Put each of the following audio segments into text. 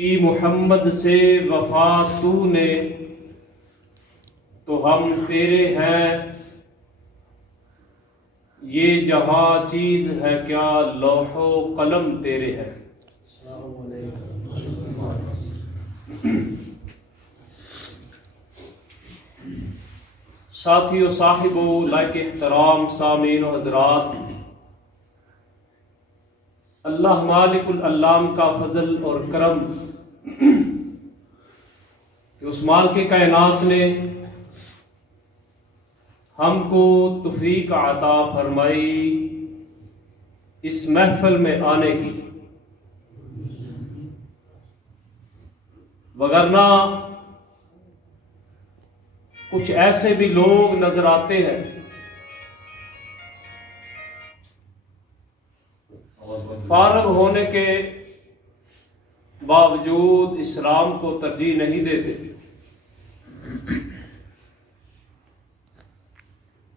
कि मोहम्मद से वफा तूने तो हम तेरे हैं, ये जहां चीज है क्या लौहो कलम तेरे हैं। साथियों, साहिबो, लायक एहतराम सामीन हजरात, अल्लाह मालिकुल अल्लाम का फजल और करम कि उस मालिक कायनात ने हमको तौफीक अता फरमाई इस महफिल में आने की, वगरना कुछ ऐसे भी लोग नजर आते हैं फारग होने के बावजूद इस्लाम को तरजीह नहीं देते।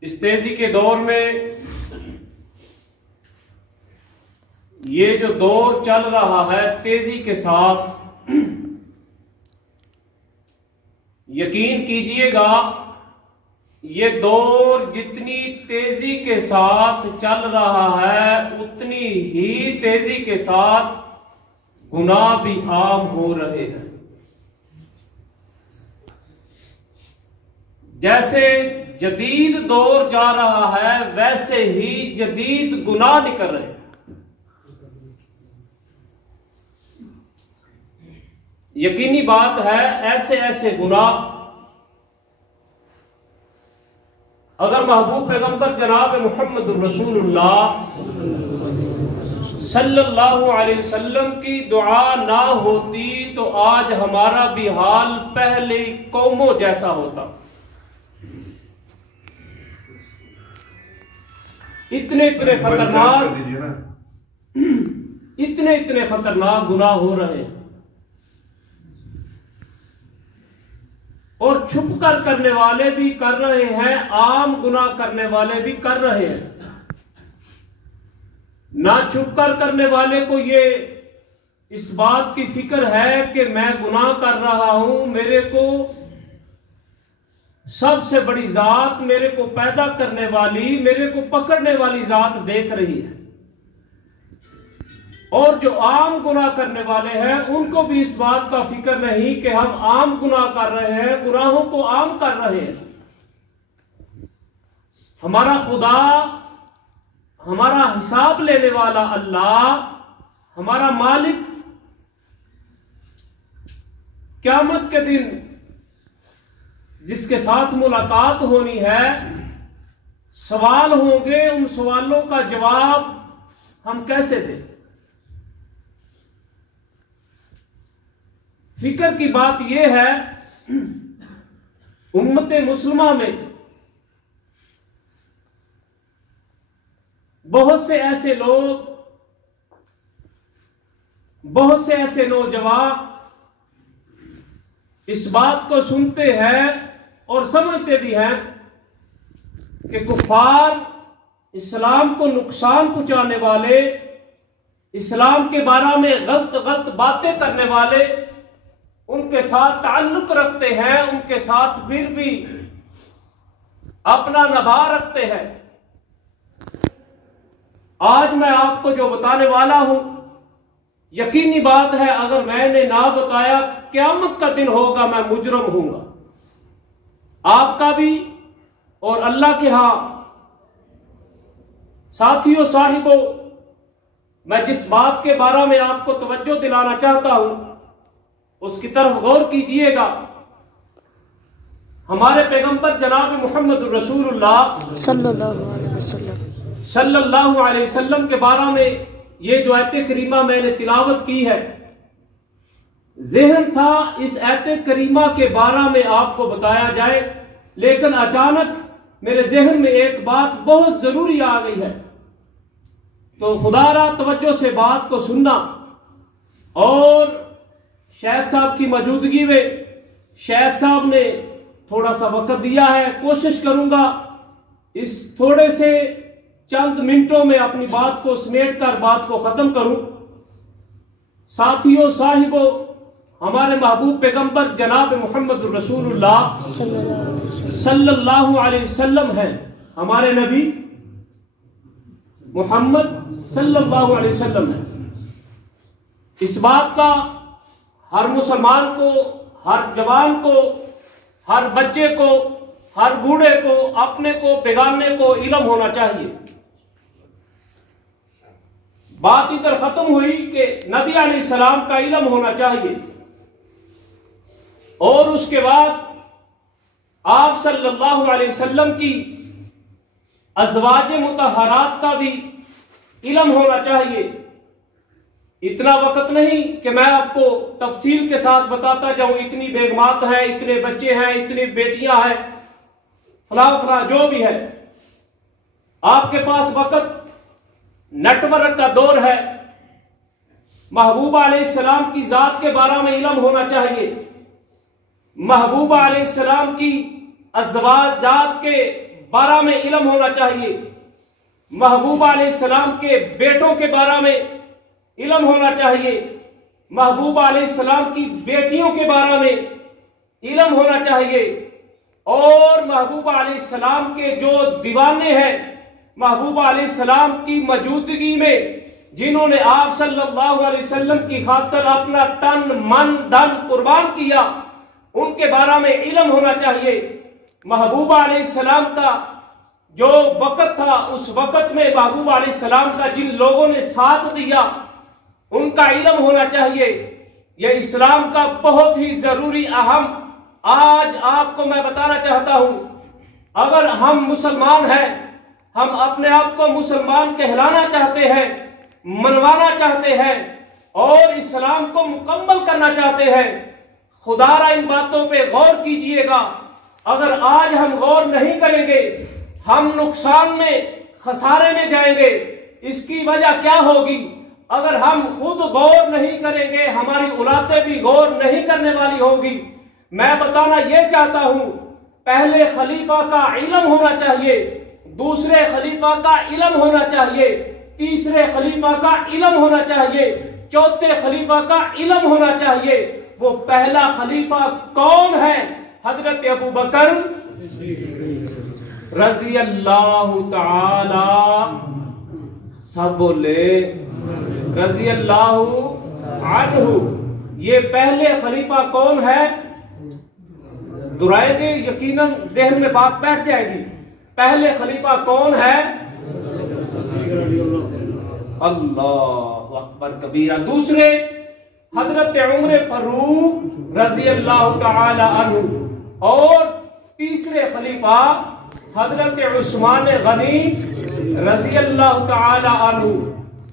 इस तेजी के दौर में ये जो दौर चल रहा है तेजी के साथ, यकीन कीजिएगा ये दौर जितनी तेजी के साथ चल रहा है उतनी ही तेजी के साथ गुनाह भी आम हो रहे हैं। जैसे जदीद दौर जा रहा है वैसे ही जदीद गुनाह निकल रहे हैं। यकीनी बात है ऐसे ऐसे गुनाह अगर महबूब पैगंबर जनाब मोहम्मद रसूलुल्लाह सल्लल्लाहु अलैहि वसल्लम की दुआ ना होती तो आज हमारा भी हाल पहले कौमों जैसा होता। इतने इतने खतरनाक गुनाह हो रहे हैं और छुप कर करने वाले भी कर रहे हैं, आम गुनाह करने वाले भी कर रहे हैं। ना छुप कर करने वाले को ये इस बात की फिक्र है कि मैं गुनाह कर रहा हूं, मेरे को सबसे बड़ी जात, मेरे को पैदा करने वाली, मेरे को पकड़ने वाली जात देख रही है। और जो आम गुनाह करने वाले हैं उनको भी इस बात का फिक्र नहीं कि हम आम गुनाह कर रहे हैं, गुनाहों को आम कर रहे हैं। हमारा खुदा, हमारा हिसाब लेने वाला अल्लाह, हमारा मालिक क़यामत के दिन जिसके साथ मुलाकात होनी है, सवाल होंगे, उन सवालों का जवाब हम कैसे दें। फिक्र की बात यह है उम्मत मुस्लिमा में बहुत से ऐसे लोग, बहुत से ऐसे नौजवान इस बात को सुनते हैं और समझते भी हैं कि कुफार, इस्लाम को नुकसान पहुंचाने वाले, इस्लाम के बारे में गलत बातें करने वाले उनके साथ ताल्लुक रखते हैं, उनके साथ फिर भी अपना नभा रखते हैं। आज मैं आपको जो बताने वाला हूं, यकीनी बात है अगर मैंने ना बताया क़यामत का दिन होगा मैं मुजरम हूंगा, आपका भी और अल्लाह के यहां। साथियों, साहिबों, मैं जिस बात के बारे में आपको तवज्जो दिलाना चाहता हूं उसकी तरफ गौर कीजिएगा। हमारे पैगंबर जनाब मोहम्मद रसूलुल्लाह सल्लल्लाहु अलैहि वसल्लम के बारे में ये जो आयत करीमा मैंने तिलावत की है, ज़हन था इस आयत करीमा के बारे में आपको बताया जाए, लेकिन अचानक मेरे जहन में एक बात बहुत जरूरी आ गई है। तो खुदारा तवज्जो से बात को सुनना और शेख साहब की मौजूदगी में शेख साहब ने थोड़ा सा वक्त दिया है, कोशिश करूंगा इस थोड़े से चंद मिनटों में अपनी बात को समेट कर बात को खत्म करूं। साथियों, साहिबों, हमारे महबूब पैगंबर जनाब मोहम्मद रसूलुल्लाह सल्लल्लाहु अलैहि वसल्लम हैं। हमारे नबी मोहम्मद सल्लल्लाहु अलैहि वसल्लम हैं। इस बात का हर मुसलमान को, हर जवान को, हर बच्चे को, हर बूढ़े को, अपने को, बेगाने को इल्म होना चाहिए। बात इधर खत्म हुई कि नबी अलैहिस्सलाम का इल्म होना चाहिए, और उसके बाद आप सल्लल्लाहु अलैहि वसल्लम की अज़वाजे मुतहरात का भी इल्म होना चाहिए। इतना वक्त नहीं कि मैं आपको तफसील के साथ बताता जाऊं, इतनी बेगमात है, इतने बच्चे हैं, इतनी बेटियां हैं, फला फला जो भी है। आपके पास वक्त नेटवर्क का दौर है। महबूबा अलैहिस्सलाम की जात के बारे में इल्म होना चाहिए। महबूबा अलैहिस्सलाम की अज़वाजात के बारे में इल्म होना चाहिए। महबूबा अलैहिस्सलाम के बेटों के बारे में इल्म होना चाहिए। महबूबा अलैहिस्सलाम की बेटियों के बारे में इल्म होना चाहिए। और महबूबा अलैहिस्सलाम के जो दीवाने हैं, महबूबा अलैहिस्सलाम की मौजूदगी में जिन्होंने आप सल्लल्लाहु अलैहि वसल्लम की खातिर अपना तन मन धन कुर्बान किया, उनके बारे में इल्म होना चाहिए। महबूबा अलैहिस्सलाम का जो वक्त था, उस वक्त में महबूबा अलैहिस्सलाम का जिन लोगों ने साथ दिया, उनका इल्म होना चाहिए। यह इस्लाम का बहुत ही जरूरी अहम आज आपको मैं बताना चाहता हूं। अगर हम मुसलमान हैं, हम अपने आप को मुसलमान कहलाना चाहते हैं, मनवाना चाहते हैं और इस्लाम को मुकम्मल करना चाहते हैं, खुदारा इन बातों पे गौर कीजिएगा। अगर आज हम गौर नहीं करेंगे, हम नुकसान में, खसारे में जाएंगे। इसकी वजह क्या होगी? अगर हम खुद गौर नहीं करेंगे, हमारी औलादें भी गौर नहीं करने वाली होगी। मैं बताना यह चाहता हूं, पहले खलीफा का इल्म होना चाहिए, दूसरे खलीफा का इल्म होना चाहिए, तीसरे खलीफा का इल्म होना चाहिए, चौथे खलीफा का इल्म होना चाहिए। वो पहला खलीफा कौन है? हजरत अबू बकर रजी अल्लाह ताला, सब बोले रजी अल्लाह अन्हु। ये पहले खलीफा कौन है? दोहराएंगे, यकीनन जहन में बात बैठ जाएगी। पहले खलीफा कौन है? अल्लाह अकबर कबीरा। दूसरे हजरत उमर फारूक रजी अल्लाह ताला अन्हु। और तीसरे खलीफा हजरत उस्मान गनी रजी अल्लाह ताला अन्हु।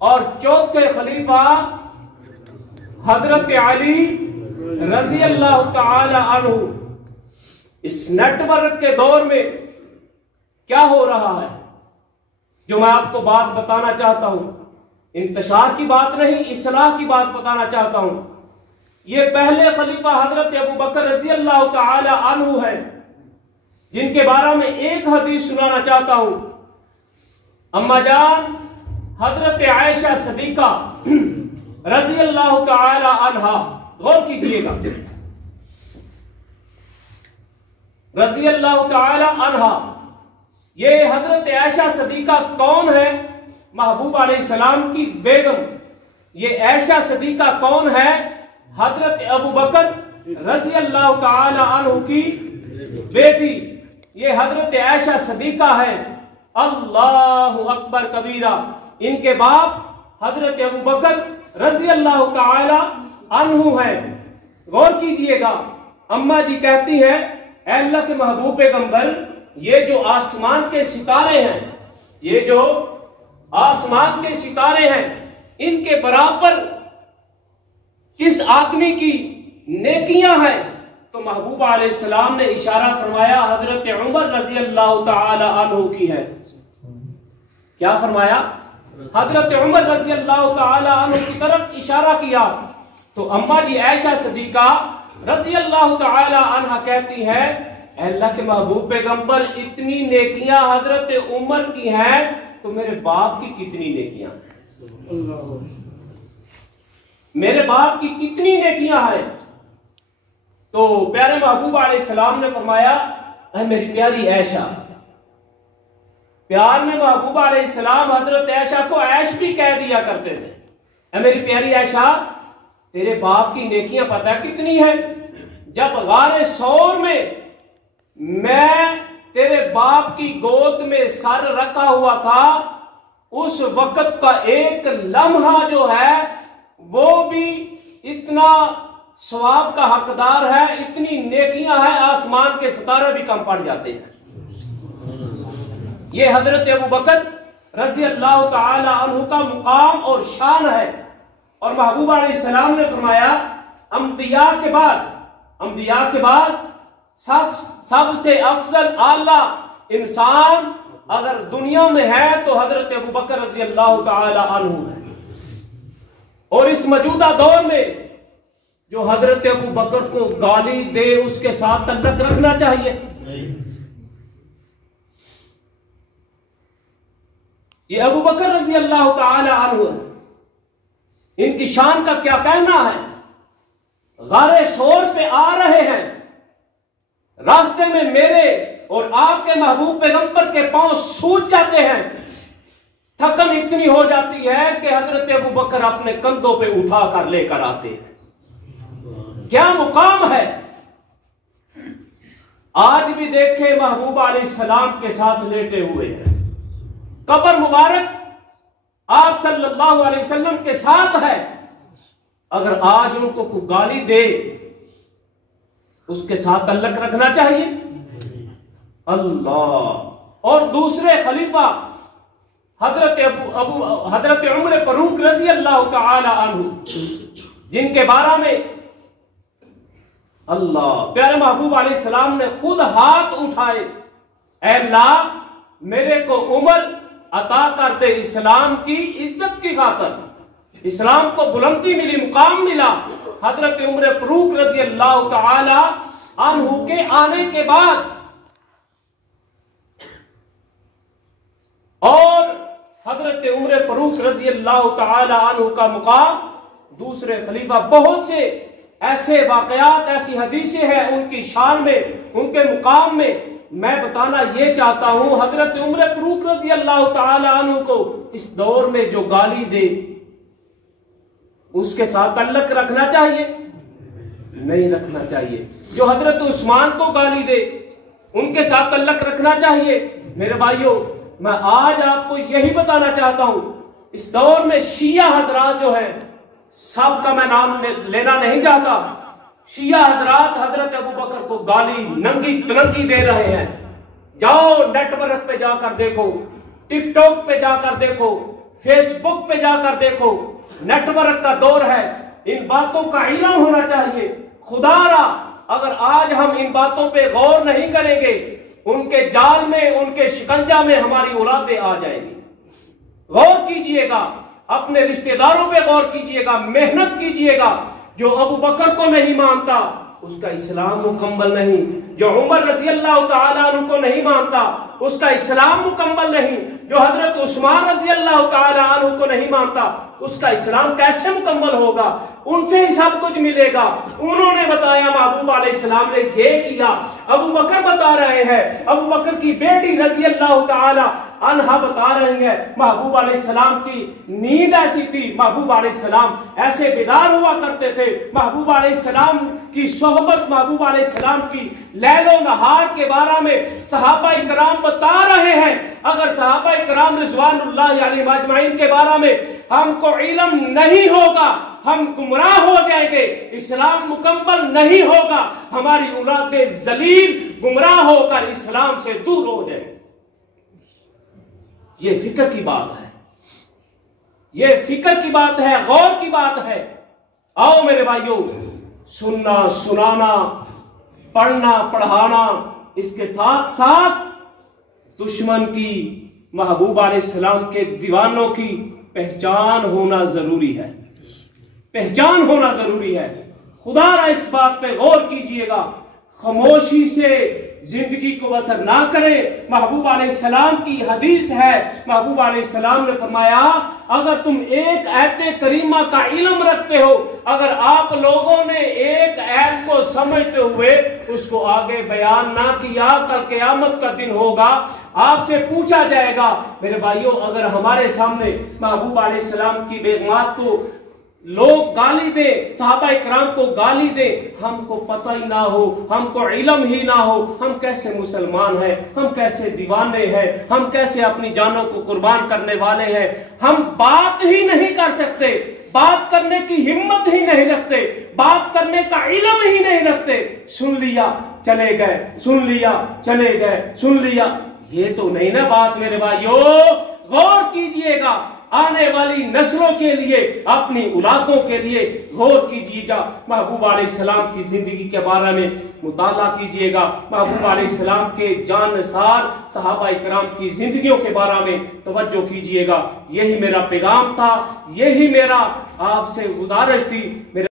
और चौथे खलीफा हजरत अली रजी अल्लाह ताला अन्हु। इस नेटवर्क के दौर में क्या हो रहा है, जो मैं आपको बात बताना चाहता हूं, इंतशार की बात नहीं, इस्लाह की बात बताना चाहता हूं। ये पहले खलीफा हजरत अबू बकर रजी अल्लाह ताला अन्हु है, जिनके बारे में एक हदीस सुनाना चाहता हूं। अम्मा जान हजरत आयशा सदीका रजी अल्लाह ताला अन्हा, गौर कीजिएगा, रजी अल्लाह ताला अन्हा। ये हजरत आयशा सदीका कौन है? महबूब अलैहिस्सलाम की बेगम। ये आयशा सदीका कौन है? हजरत अबू बकर रजी अल्लाह ताला अन्हु की बेटी। ये हजरत आयशा सदीका है। अल्लाहु अकबर कबीरा। इनके बाप हजरत अबू बकर रजी अल्लाह ताला अन्हु है। गौर कीजिएगा, अम्मा जी कहती हैं, अल्लाह के महबूब पैगंबर, ये जो आसमान के सितारे हैं, ये जो आसमान के सितारे हैं, इनके बराबर किस आदमी की नेकियां हैं? तो महबूब अलैहिस्सलाम ने इशारा फरमाया हजरत उमर रजी अल्लाह ताला अन्हु की है। क्या फरमाया? हजरत उमर रजी अल्लाह ताला अन्हु की तरफ इशारा किया। तो अम्मा जी आयशा सदीका रजी अल्लाह ताला अन्हा कहती है, अल्लाह के महबूब पैगंबर, इतनी नेकियां हजरत उमर की हैं, तो मेरे बाप की कितनी नेकियां हैं? मेरे बाप की कितनी नेकियां हैं? तो प्यारे महबूब अलैहिस्सलाम ने फरमाया, मेरी प्यारी ऐशा। प्यार में महबूब अलैहिस्सलाम हजरत ऐशा को ऐश भी कह दिया करते थे। मेरी प्यारी ऐशा, तेरे बाप की नेकियां पता कितनी है? जब गारे सौर में मैं तेरे बाप की गोद में सर रखा हुआ था, उस वक्त का एक लम्हा जो है वो भी इतना सवाब का हकदार है, इतनी नेकियां हैं, आसमान के सितारे भी कम पड़ जाते हैं। ये हजरत अबू बकर रजी अल्लाह ताला अन्हु का मुकाम और शान है। और महबूब अलैहिस्सलाम ने फरमाया, अंबिया के बाद सबसे अफजल आला इंसान अगर दुनिया में है तो हजरत अबू बकर रजी अल्लाह ताला अन्हु है। और इस मौजूदा दौर में जो हजरत अबू बकर को गाली दे उसके साथ तल्लक रखना चाहिए। ये अबू बकर रजी अल्लाह ताला अन्हु है, इनकी शान का क्या कहना है। गारे शोर पे आ रहे हैं, रास्ते में मेरे और आपके महबूब पैगंबर के पांव सूज जाते हैं, थकन इतनी हो जाती है कि हजरत अबू बकर अपने कंधों पे उठा कर लेकर आते हैं। क्या मुकाम है। आज भी देखे महबूब अलैहिस्सलाम के साथ लेटे हुए हैं, कब्र मुबारक आप सल्लल्लाहु अलैहि वसल्लम के साथ है। अगर आज उनको कोई गाली दे उसके साथ तल्लक रखना चाहिए। अल्लाह। और दूसरे खलीफा हजरत उमर फारूक रजी अल्लाह ताला अन्हु, जिनके बारे में अल्लाह प्यारे महबूब अलैहिस्सलाम ने खुद हाथ उठाए, ऐ अल्लाह मेरे को उमर अता कर दे, इस्लाम की इज्जत की खातिर, इस्लाम को बुलंदी मिली, मुकाम मिला। हजरत उमर फारूक रजी अल्लाह ताला अन्हु के आने के बाद और हजरत उमर फारूक रजी अल्लाह ताला अन्हु का मुकाम दूसरे खलीफा, बहुत से ऐसे वाकयात, ऐसी हदीसें हैं उनकी शान में, उनके मुकाम में। मैं बताना ये चाहता हूं, हजरत उमर फारूक रजी अल्लाह ताला अन्हु को इस दौर में जो गाली दे उसके साथ तल्लक रखना चाहिए? नहीं रखना चाहिए। जो हजरत उस्मान को गाली दे उनके साथ तल्लक रखना चाहिए? मेरे भाइयों, मैं आज आपको यही बताना चाहता हूं, इस दौर में शिया हजरात जो है, सबका मैं नाम लेना नहीं चाहता, शिया हजरात हजरत अबू बकर को गाली नंगी तिरंगी दे रहे हैं। जाओ नेटवर्क पे जाकर देखो, टिकटॉक पे जाकर देखो, फेसबुक पे जाकर देखो, नेटवर्क का दौर है। इन बातों का इल्म होना चाहिए। खुदारा अगर आज हम इन बातों पे गौर नहीं करेंगे, उनके जाल में, उनके शिकंजा में हमारी औलादें आ जाएंगी। गौर कीजिएगा, अपने रिश्तेदारों पे गौर कीजिएगा, मेहनत कीजिएगा। जो अबू बकर को नहीं मानता उसका इस्लाम मुकम्मल नहीं, जो उमर रजी अल्लाह ताला अन्हु को नहीं मानता उसका इस्लाम मुकम्मल नहीं, जो हजरत उस्मान रजी अल्लाह ताला अन्हु को नहीं मानता उसका इस्लाम कैसे मुकम्मल होगा? उनसे ही सब कुछ मिलेगा। उन्होंने बताया, महबूब अलैहिस्सलाम ने ये किया। अबू बकर बता रहे हैं, अबू बकर की बेटी रजी अल्लाह ताला अन्हा बता रही है, महबूब अलैहिस्सलाम की नींद ऐसी थी, महबूब अलैहिस्सलाम ऐसे बेदार हुआ करते थे। महबूब अलैहिस्सलाम की सोहबत, महबूब अलैहिस्सलाम की लैलो नहार के बारे में सहाबा इकराम बता रहे हैं। अगर सहाबा इकराम रिज़वानुल्लाहि अलैहिम अजमाइन के बारे में हमको इल्म नहीं होगा, हम गुमराह हो जाएंगे, इस्लाम मुकम्मल नहीं होगा, हमारी औलादें जलील गुमराह होकर इस्लाम से दूर हो जाएंगे। ये फिक्र की बात है, ये फिक्र की बात है, गौर की बात है। आओ मेरे भाइयों, सुनना, सुनाना, पढ़ना, पढ़ाना, इसके साथ साथ दुश्मन की, महबूब अलैहिस्सलाम के दीवानों की पहचान होना जरूरी है, पहचान होना जरूरी है। खुदा इस बात पे गौर कीजिएगा। खामोशी से जिंदगी को बसर ना करें। महबूब अलैहिस्सलाम की हदीस है, महबूब अलैहिस्सलाम ने फरमाया, अगर तुम एक आयत करीमा का इल्म रखते हो, अगर आप लोगों ने एक आयत को समझते हुए उसको आगे बयान ना किया, कल क़यामत का दिन होगा, आपसे पूछा जाएगा। मेरे भाइयों, अगर हमारे सामने महबूब अलैहिस्सलाम की बेगमात को लोग गाली दे, सहाबा इकराम को गाली दे, हमको पता ही ना हो, हमको इल्म ही ना हो, हम कैसे मुसलमान हैं, हम कैसे दीवाने हैं, हम कैसे अपनी जानों को कुर्बान करने वाले हैं। हम बात ही नहीं कर सकते, बात करने की हिम्मत ही नहीं रखते, बात करने का इल्म ही नहीं रखते। सुन लिया चले गए, सुन लिया चले गए, सुन लिया, ये तो नहीं ना बात। मेरे भाइयों, गौर कीजिएगा, आने वाली नस्लों के लिए, अपनी औलादों के लिए गौर कीजिएगा। महबूब अलैहिस्सलाम की जिंदगी के बारे में मुताला कीजिएगा, महबूब अलैहिस्सलाम के जानसार सहाबा इकराम की जिंदगियों के बारे में तवज्जो कीजिएगा। यही मेरा पैगाम था, यही मेरा आपसे गुजारिश थी।